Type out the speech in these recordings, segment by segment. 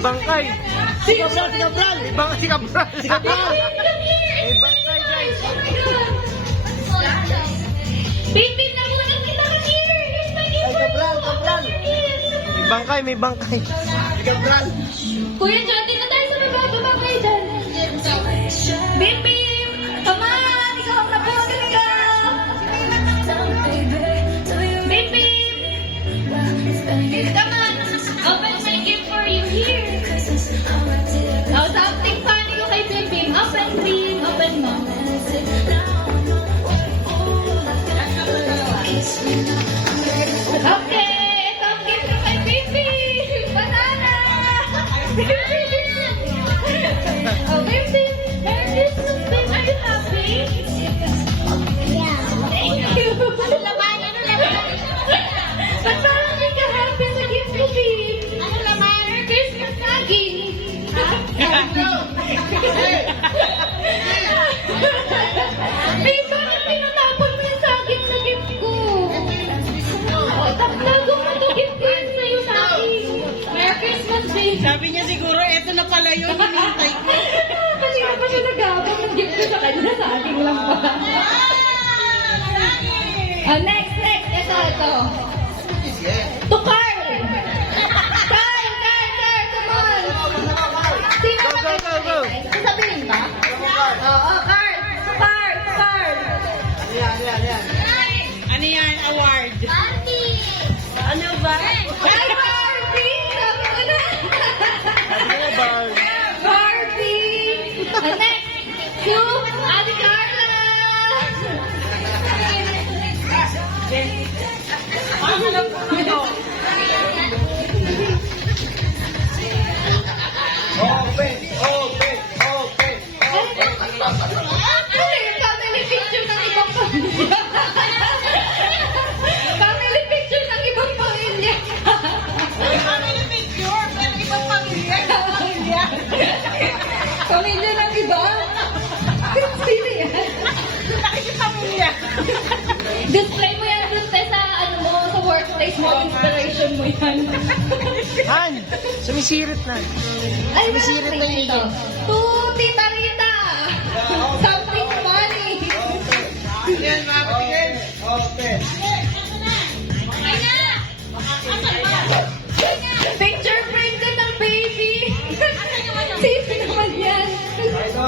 bangkay. Si Cabral, si Cabral. Si Cabral. Si Cabral. May bangkay, guys. Baby, nakunan kita ka here. Here's my gift Ay, for you. Cabral, Cabral. May bangkay, may bangkay. Si Cabral. Kuya John, dito tayo sa baba kayo dyan. Baby, come on. Ikaw ang napunan ka. Baby, come on. Open my gift for you here. Oh, something funny ko kay Baby. Open, Bim. Open mo. Okay, ito ang gift ko kay Baby. Banana. Oh, Baby. Merry Christmas, babe. Are you happy? Thank you. Ano naman? Ba't parang hindi ka happy sa gift ko, babe? Ano naman? Merry Christmas lagi. Babe, bakit tinatapon mo yung saging sa gift ko? Taplago mo to gift ko yun sa'yo sa akin. Merry Christmas, babe. Sabi niya siguro, eto na pala yun, hinihintay ko. Kanina pa siya nagkabang ng gift ko sa kanya, sa akin lang pa. Next. Ito. To Carl! Carl, come on! Sino Go, go, go, go. Sasabihin ba? Oo, Carl! Ano yan, award? Ano ba? Ay, Barbie! Sabi ko na! Ano ba? Barbie! Next! To Ate Carla! Ano lang po ito? Open. Ano yung family picture ng ibang pamilya? Family picture ng ibang pamilya. Family picture, pero ibang pamilya. Pamilya ng iba? Sino yan? Pamilya. Display mo yan dun sa sa workplace mo, inspiration mo yan. Han, sumisirit na. Ay, Sumisirit na yun. ito. To Tita Rita. Something funny. Yan, mga kapatid. Open. Picture frame din ng baby. Sino naman yan? Ito.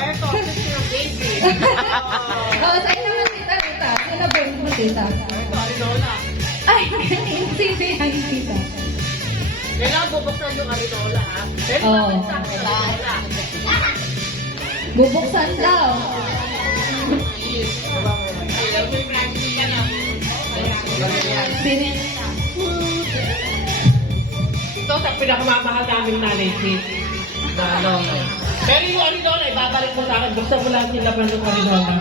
Eto, picture baby. Sa'yo naman Tita Rita. Sino ba mo Tita? Eto, Arinola. Ay, sino yan Tita? Kailangan bubuksan yung Arinola, ha? Pero Oo. bakit sa Arinola? Bubuksan daw. Sino yan? Ito sa pinakamamahal naming nanay seat. Pero yung Arinola, ibabalik mo sa akin. Buksan mo lang yung laban ng Arinola.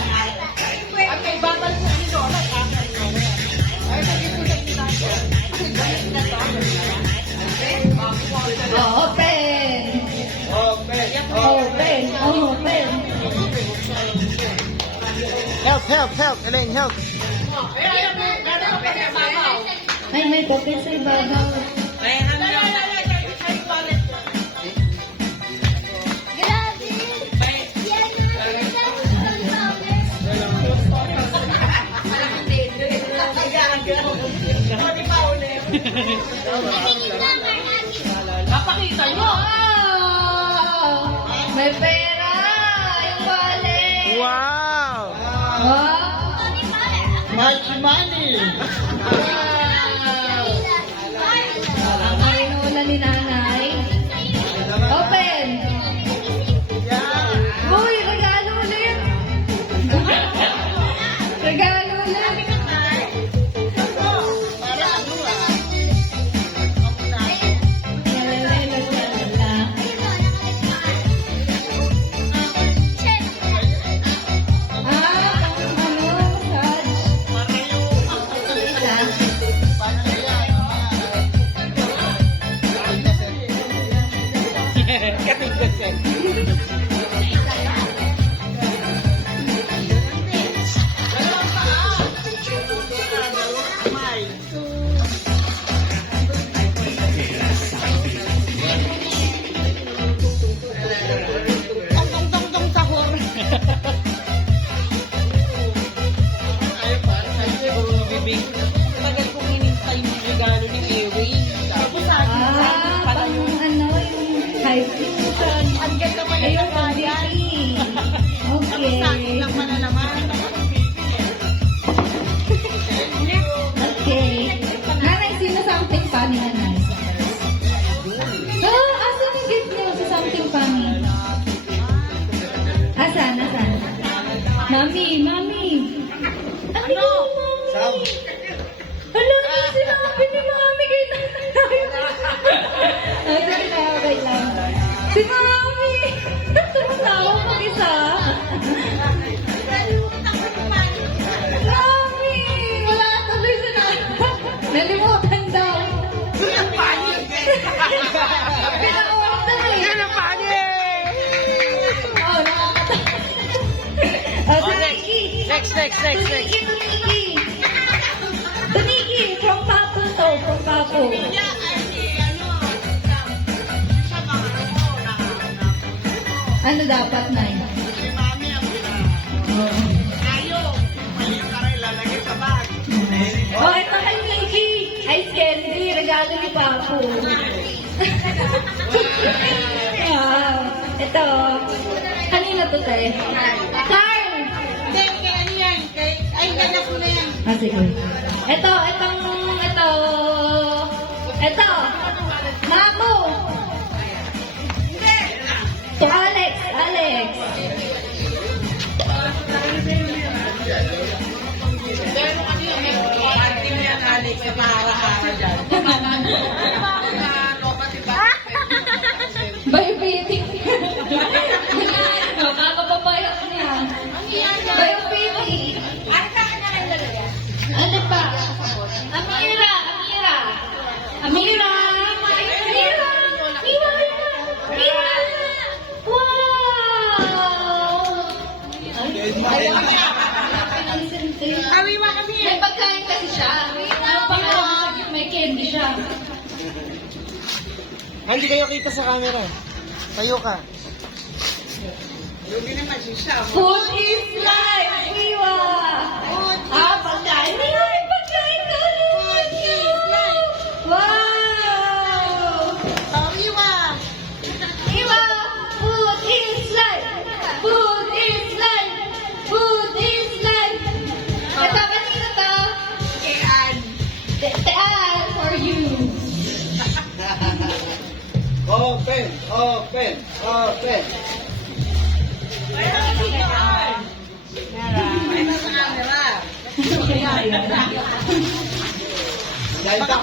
Okay, babalik mo yung Arinola. Open! Open. Open! Help. Elaine, help. Ay, may papel sa ibabaw. Papakita nyo! Wow! May pera! Yung wallet! Wow! Wow! Much money. Ang Arinola ni nanay. Open! Uy, regalo ulit! Regalo ulit! Mami, mami. Ano? Sam. Hala, ano sinabi ni mami kay nanay? Ay, wait lang. Si mami! Tumasawa mag-isa. Mami! Wala tuloy si nanay. Nalimutan daw. Pinaorder eh. Yan ang pangit! Oh, nakakatawa. Si Nikki. Next. Tuniki, from Papo to, from Papo. Ano dapat, Nay? Oh, ito kay Nikki. Ice candy, regalo ni Papo. Wow. Ito. Kanina to, te? Carl! Ah, sige. Ito. Mamo! To Alex. Biopic. Makakapapayat niya. Biopic. Ano pa? Amira. Wow! May pagkain kasi siya. Ano pa nga may candy siya. Hindi kayo kita sa camera. Tayo ka. Food is life! Iwa! Pagkain! May pagkain ka! Food is life! Wow! Iwa! Food is life! Food is life! Food is life! Ito, kanina to? Tean for you! Open. Dahil ba?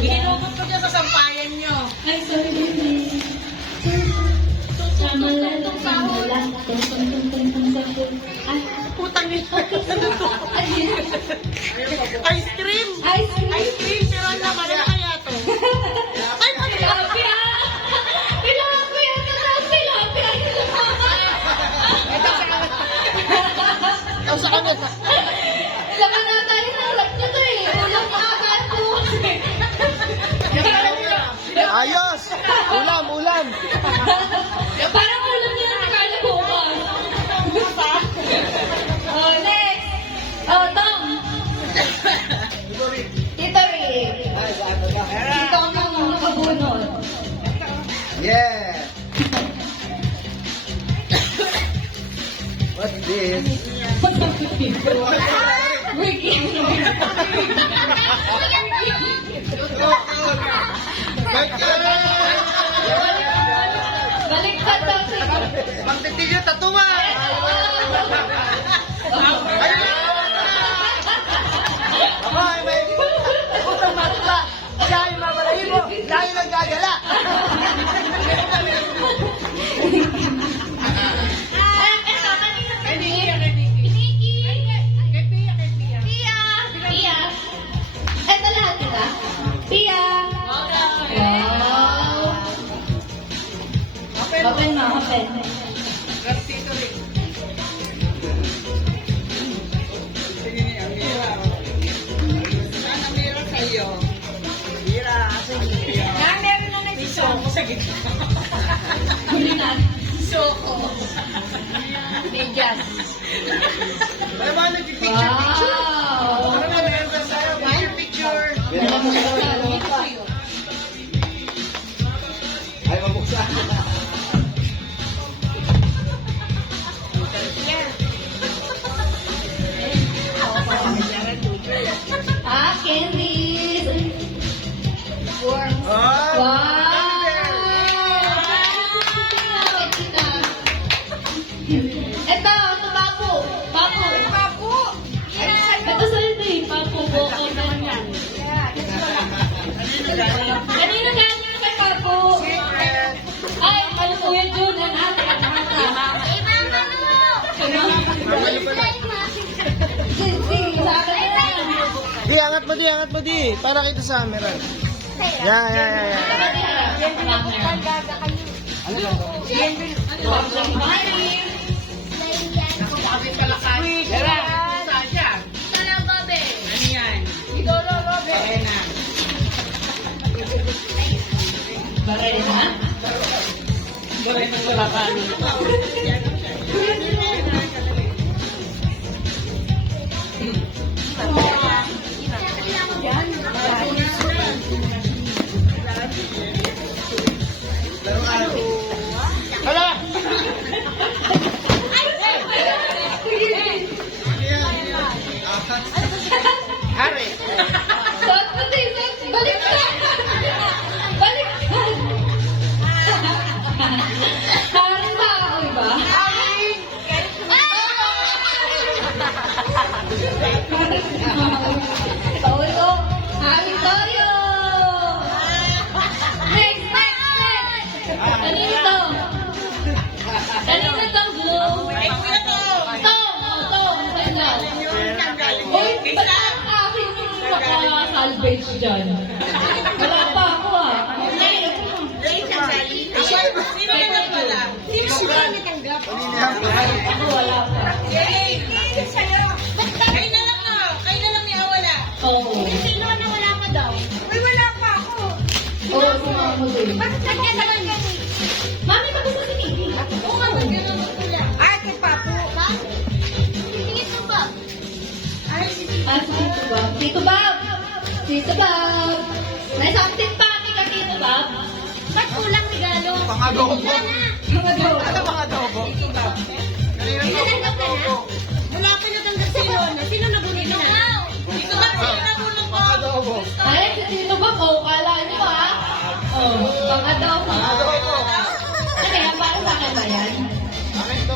Ginugot ko dyan sa sampayan nyo. Ay, sorry, baby. Putang nito. Ice cream. Pero ang laman na kaya to. Ay, tilapia. Tilapia. Sa kanila. Laman na tayo ng rap na to eh. Ulam na agad po. Ayos! Ulam! Parang ulam niya na Carla bukas. Oh, next. Oh, Tom. Tito Rick. Tito ang mga nakabunod. Yeah. What's this? Ricky. Baliktad daw siya. Magtitigil tatuwa! Ay, may utang matula! Siya ay mamalahin mo! Dahil nagagala! Open mo, open. Huli na. Soko. Bigas. Wow! Ay, mabuksan. Candies! Worms. Oh, Wow! Ito angat mo di. Para kita sa camera. Yan. Hala! Hari! Salvage dyan. Wala pa ako ah. Ako wala pa. Oo. Sino na wala ka daw? Uy, wala pa ako. Oo, sumama mo din. Bakit nandiyan naman yan? Mami, ba't sa TV? Oo nga, ganun ako kuya. Ay, kay Papo. Ba? Tingin mo ba? Ay, Ah, si Tito Bob. Tito Bob! Tito Bob! May something pa ka, Tito Bob. ba't kulang regalo? Pangadobo. Sana. Mga joke. Ano pangadobo? Natanggap ka na? Wala ka natanggap si Lona. Sino nabunod na? Ito ba? Sino nabunod mo? Pangadobo. Ay, si Tito Bob, oh, kala nyo ah. Oh, pang-adaw pa. Pangadobo. Kaya para sa akin ba yan? Akin to.